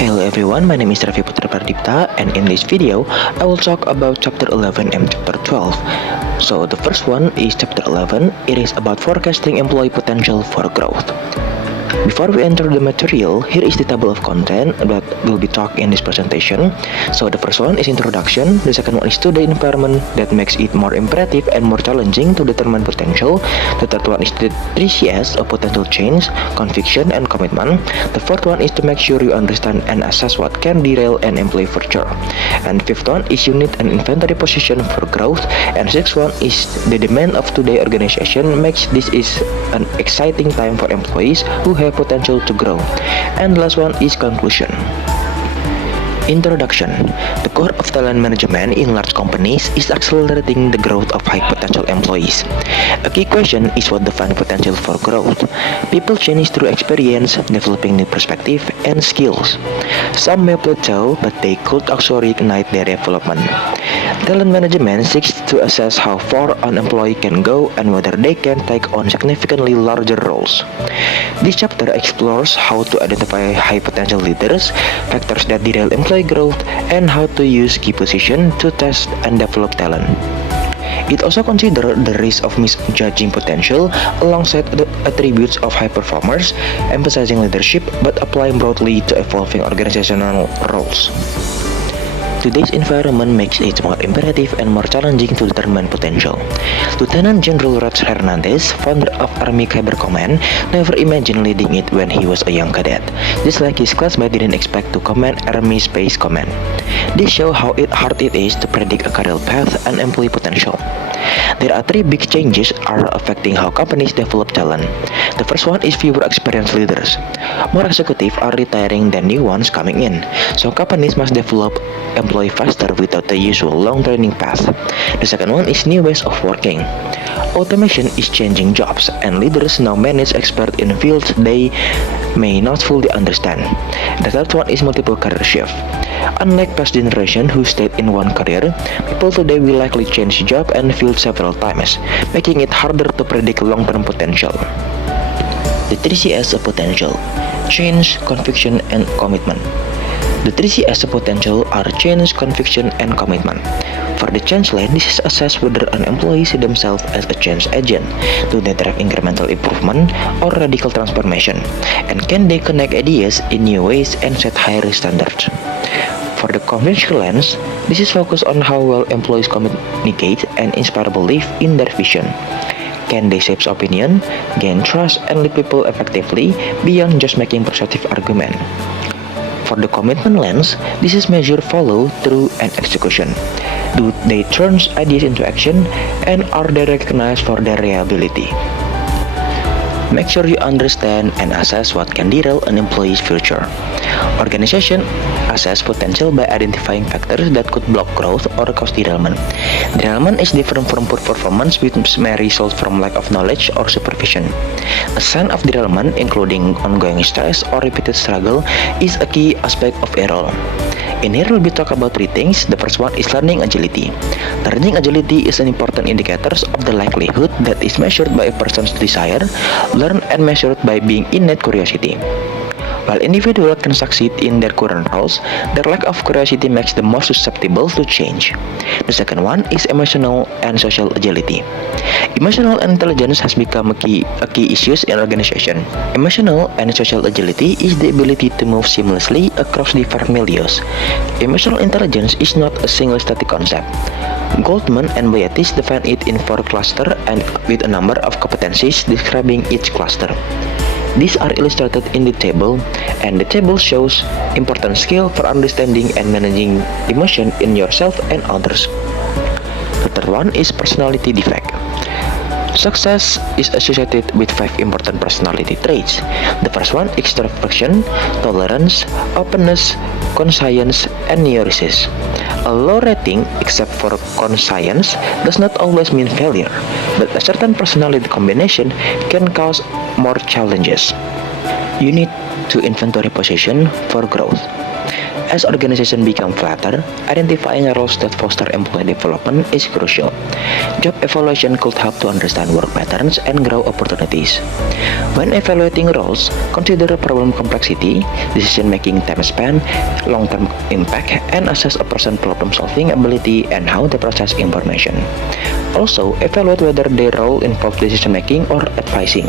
Hello everyone, my name is Raffi Putra Pardipta, and in this video, I will talk about chapter 11 and chapter 12. So the first one is chapter 11. It is about forecasting employee potential for growth. Before we enter the material, here is the table of content that will be taught in this presentation. So the first one is introduction, the second one is to the environment that makes it more imperative and more challenging to determine potential. The third one is the 3Cs of potential change, conviction, and commitment. The fourth one is to make sure you understand and assess what can derail an employee future. And fifth one is you need an inventory position for growth. And sixth one is the demand of today's organization makes this is an exciting time for employees who have potential to grow. And the last one is conclusion. Introduction. The core of talent management in large companies is accelerating the growth of high potential employees. A key question is what defines potential for growth. People change through experience, developing new perspective and skills. Some may plateau, but they could also reignite their development. Talent management seeks to assess how far an employee can go and whether they can take on significantly larger roles. This chapter explores how to identify high potential leaders, factors that derail employee growth, and how to use key position to test and develop talent. It also considers the risk of misjudging potential alongside the attributes of high performers, emphasizing leadership but applying broadly to evolving organizational roles. Today's environment makes it more imperative and more challenging to determine potential. Lieutenant General Raj Hernandez, founder of Army Cyber Command, never imagined leading it when he was a young cadet. Just like his classmates didn't expect to command Army Space Command. This shows how hard it is to predict a career path and employee potential. There are three big changes are affecting how companies develop talent. The first one is fewer experienced leaders. More executives are retiring than new ones coming in, so companies must develop employees faster without the usual long training path. The second one is new ways of working. Automation is changing jobs, and leaders now manage experts in fields they may not fully understand. The third one is multiple career shift. Unlike past generation who stayed in one career, people today will likely change job and field several times, making it harder to predict long-term potential. The 3Cs of potential: change, conviction, and commitment. The 3Cs of potential are change, conviction, and commitment. For the change lane, this is assess whether an employee see themselves as a change agent. Do they drive incremental improvement or radical transformation? And can they connect ideas in new ways and set higher standards? For the conventional lens, this is focused on how well employees communicate and inspire belief in their vision. Can they shape opinion, gain trust, and lead people effectively beyond just making persuasive argument? For the commitment lens, this is measure follow through and execution. Do they turn ideas into action, and are they recognized for their reliability? Make sure you understand and assess what can derail an employee's future. Organization assess potential by identifying factors that could block growth or cause derailment. Derailment is different from poor performance, which may result from lack of knowledge or supervision. A sign of derailment, including ongoing stress or repeated struggle, is a key aspect of a role. In here we'll be talking about three things. The first one is learning agility. Learning agility is an important indicator of the likelihood that is measured by a person's desire, learned and measured by being innate curiosity. While individuals can succeed in their current roles, their lack of curiosity makes them more susceptible to change. The second one is emotional and social agility. Emotional intelligence has become a key issues in organization. Emotional and social agility is the ability to move seamlessly across different milieus. Emotional intelligence is not a single static concept. Goldman and Boyatis define it in 4 clusters and with a number of competencies describing each cluster. These are illustrated in the table, and the table shows important skill for understanding and managing emotion in yourself and others. The third one is personality defect. Success is associated with 5 important personality traits. The first one, extroversion, tolerance, openness, conscience, and neurosis. A low rating, except for conscience, does not always mean failure, but a certain personality combination can cause more challenges. You need to inventory position for growth. As organizations become flatter, identifying roles that foster employee development is crucial. Job evaluation could help to understand work patterns and growth opportunities. When evaluating roles, consider problem complexity, decision-making time span, long-term impact, and assess a person's problem-solving ability and how they process information. Also, evaluate whether their role involves decision-making or advising,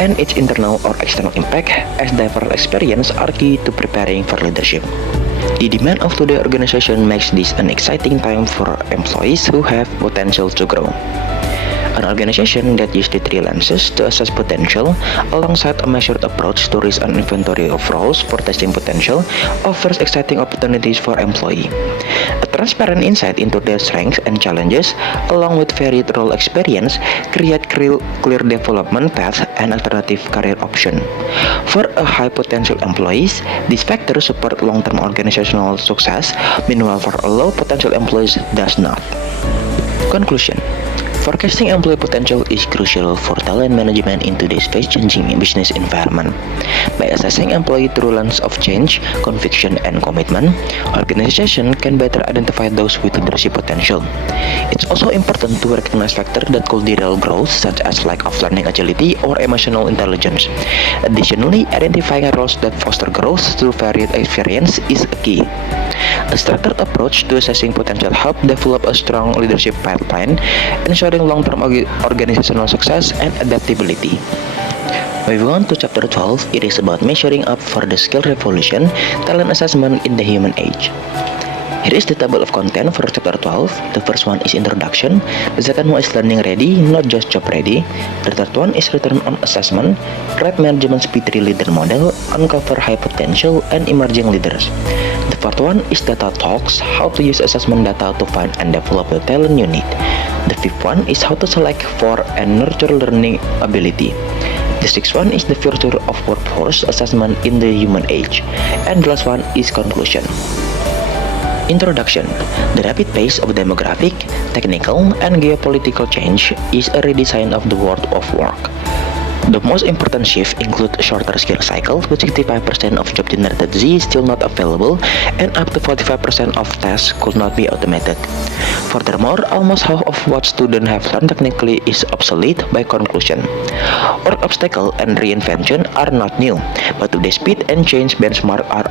and its internal or external impact, as diverse experience are key to preparing for leadership. The demand of today's organization makes this an exciting time for employees who have potential to grow. An organization that uses the three lenses to assess potential, alongside a measured approach to risk and inventory of roles for testing potential, offers exciting opportunities for employees. A transparent insight into their strengths and challenges, along with varied role experience, create clear development paths and alternative career options. For a high potential employees, these factors support long-term organizational success, meanwhile for a low potential employees does not. Conclusion. Forecasting employee potential is crucial for talent management in today's fast-changing business environment. By assessing employee through lens of change, conviction, and commitment, organizations can better identify those with leadership potential. It's also important to recognize factors that could derail growth, such as lack of learning agility or emotional intelligence. Additionally, identifying roles that foster growth through varied experience is a key. A structured approach to assessing potential helps develop a strong leadership pipeline, ensuring long-term organizational success and adaptability. Moving on to Chapter 12, it is about measuring up for the skill revolution, talent assessment in the human age. Here is the table of content for Chapter 12. The first one is introduction, the second one is learning ready, not just job ready, the third one is return on assessment, create management P3 leader model, uncover high potential and emerging leaders. The fourth one is data talks, how to use assessment data to find and develop the talent you need. The fifth one is how to select for and nurture learning ability. The sixth one is the future of workforce assessment in the human age. And the last one is conclusion. Introduction. The rapid pace of demographic, technical, and geopolitical change is a redesign of the world of work. The most important shift include a shorter skill cycle, with 65% of job generated Z still not available, and up to 45% of tasks could not be automated. Furthermore, almost half of what students have learned technically is obsolete by conclusion. Work obstacle and reinvention are not new, but today's speed and change benchmark are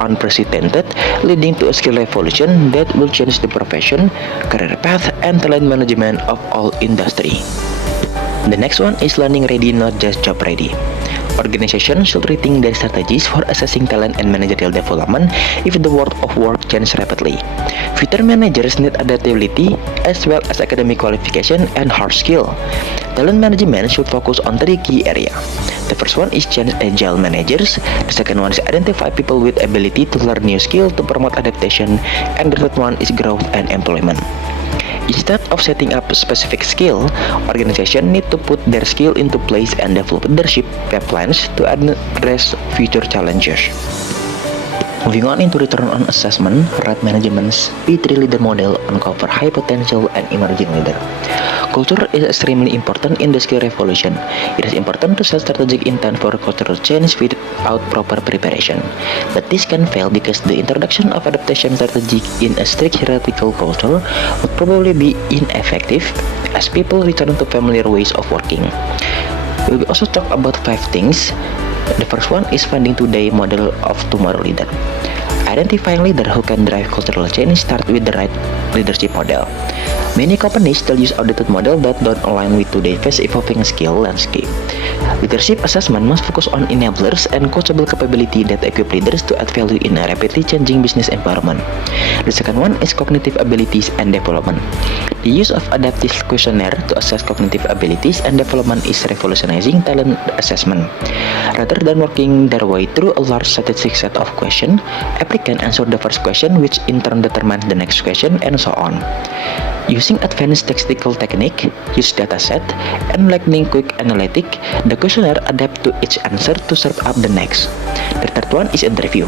unprecedented, leading to a skill revolution that will change the profession, career path, and talent management of all industry. The next one is learning ready, not just job ready. Organizations should rethink their strategies for assessing talent and managerial development if the world of work changes rapidly. Future managers need adaptability as well as academic qualification and hard skill. Talent management should focus on three key areas. The first one is change agile managers, the second one is identify people with ability to learn new skills to promote adaptation, and the third one is growth and employment. Instead of setting up a specific skill, organizations need to put their skill into place and develop leadership pipelines to address future challenges. Moving on into return on assessment, right management's P3 leader model uncover high potential and emerging leader. Culture is extremely important in the skill revolution. It is important to set strategic intent for cultural change without proper preparation. But this can fail because the introduction of adaptation strategy in a strict hierarchical culture would probably be ineffective as people return to familiar ways of working. We will also talk about 5 things. The first one is finding today's model of tomorrow leader. Identifying leader who can drive cultural change start with the right leadership model. Many companies still use outdated models that don't align with today's fast-evolving skill landscape. Leadership assessment must focus on enablers and coachable capability that equip leaders to add value in a rapidly changing business environment. The second one is cognitive abilities and development. The use of adaptive questionnaire to assess cognitive abilities and development is revolutionizing talent assessment. Rather than working their way through a large statistic set of questions, applicants answer the first question, which in turn determines the next question, and so on. Using advanced statistical technique, use dataset, and lightning quick analytic, the questionnaire adapts to each answer to serve up the next. The third one is interview.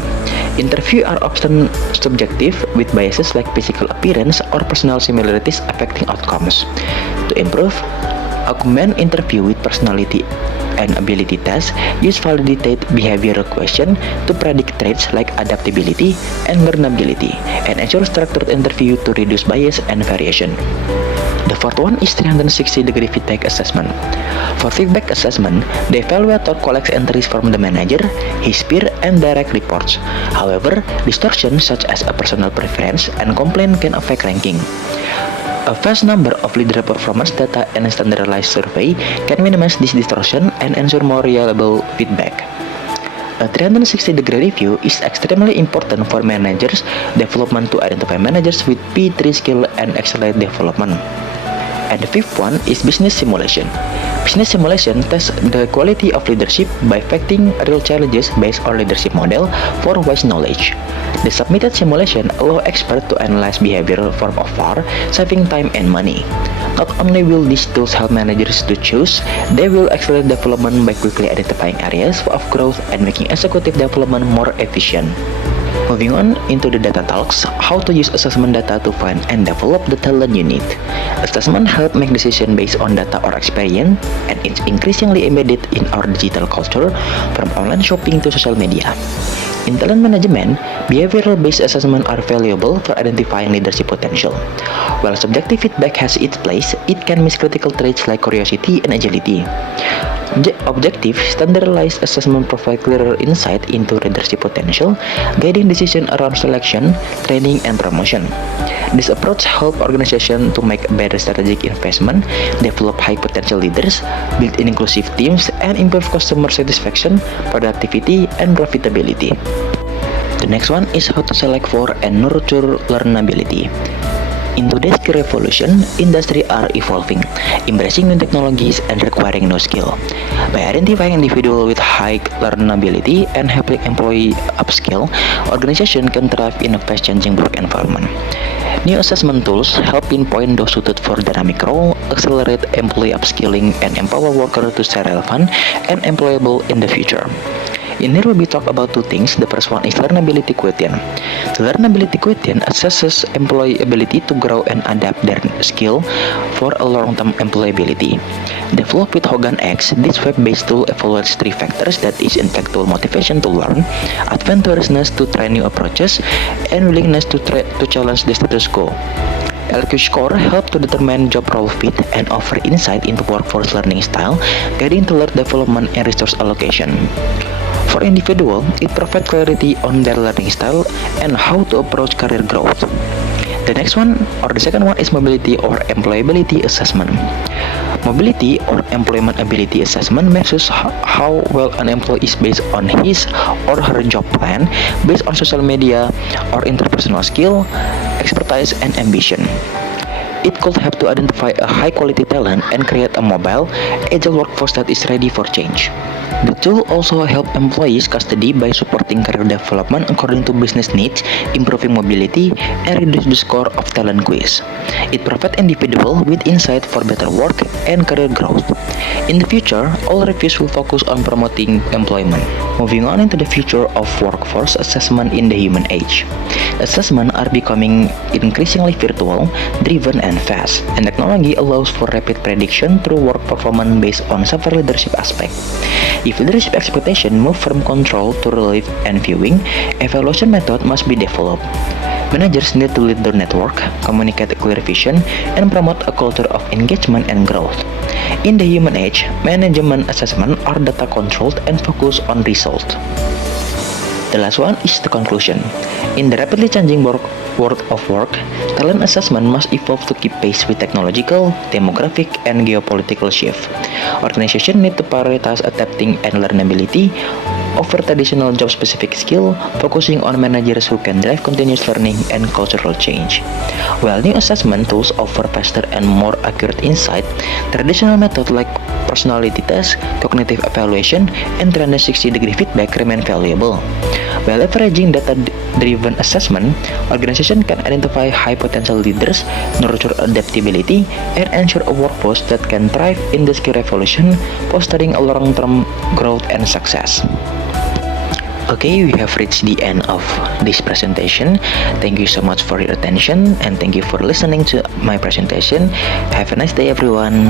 Interviews are often subjective with biases like physical appearance or personal similarities affecting outcomes. To improve, augment interview with personality and ability tests use validated behavioral questions to predict traits like adaptability and learnability, and ensure structured interview to reduce bias and variation. The fourth one is 360-degree feedback assessment. For feedback assessment, the evaluator collects entries from the manager, his peer, and direct reports. However, distortions such as a personal preference and complaint can affect ranking. A vast number of leader performance data and standardized survey can minimize this distortion and ensure more reliable feedback. A 360-degree review is extremely important for managers' development to identify managers with P3 skill and accelerate development. And the fifth one is business simulation. Business simulation tests the quality of leadership by factoring real challenges based on leadership model for wise knowledge. The submitted simulation allow experts to analyze behavioral form of VAR, saving time and money. Not only will these tools help managers to choose, they will accelerate development by quickly identifying areas of growth and making executive development more efficient. Moving on into the data talks, how to use assessment data to find and develop the talent you need. Assessment help make decisions based on data or experience, and it's increasingly embedded in our digital culture, from online shopping to social media. In talent management, behavioral-based assessments are valuable for identifying leadership potential. While subjective feedback has its place, it can miss critical traits like curiosity and agility. Objective, standardized assessment provide clearer insight into leadership potential, guiding decisions around selection, training, and promotion. This approach helps organizations to make better strategic investment, develop high-potential leaders, build inclusive teams, and improve customer satisfaction, productivity, and profitability. The next one is how to select for and nurture learnability. In today's revolution, industries are evolving, embracing new technologies and requiring new skill. By identifying individuals with high learnability and helping employees upskill, organizations can thrive in a fast-changing work environment. New assessment tools help pinpoint those suited for dynamic role, accelerate employee upskilling, and empower workers to stay relevant and employable in the future. In here we talk about two things. The first one is learnability quotient. The learnability quotient assesses employee ability to grow and adapt their skill for a long-term employability. Developed with Hogan X, this web-based tool evaluates three factors, that is intellectual motivation to learn, adventurousness to try new approaches, and willingness to challenge the status quo. LQ score help to determine job role fit and offer insight into workforce learning style, guiding talent development and resource allocation. For individual, it provides clarity on their learning style and how to approach career growth. The next one, or the second one, is mobility or employability assessment. Mobility or employment ability assessment measures how well an employee is based on his or her job plan, based on social media or interpersonal skill, expertise, and ambition. It could help to identify a high-quality talent and create a mobile, agile workforce that is ready for change. The tool also helps employees custody by supporting career development according to business needs, improving mobility, and reduce the score of talent quiz. It provides individuals with insight for better work and career growth. In the future, all reviews will focus on promoting employment. Moving on into the future of workforce assessment in the human age. Assessments are becoming increasingly virtual, driven, and fast, and technology allows for rapid prediction through work performance based on several leadership aspects. If leadership expectations move from control to relief and viewing, evaluation method must be developed. Managers need to lead their network, communicate a clear vision, and promote a culture of engagement and growth. In the human age, management assessment are data controlled and focus on results. The last one is the conclusion. In the rapidly changing world of work, talent assessment must evolve to keep pace with technological, demographic, and geopolitical shift. Organizations need to prioritize adapting and learnability over traditional job-specific skill, focusing on managers who can drive continuous learning and cultural change. While new assessment tools offer faster and more accurate insight, traditional methods like personality tests, cognitive evaluation, and 360-degree feedback remain valuable. By leveraging data-driven assessment, organizations can identify high-potential leaders, nurture adaptability, and ensure a workforce that can thrive in the skill revolution, fostering a long-term growth and success. Okay, we have reached the end of this presentation. Thank you so much for your attention, and thank you for listening to my presentation. Have a nice day, everyone.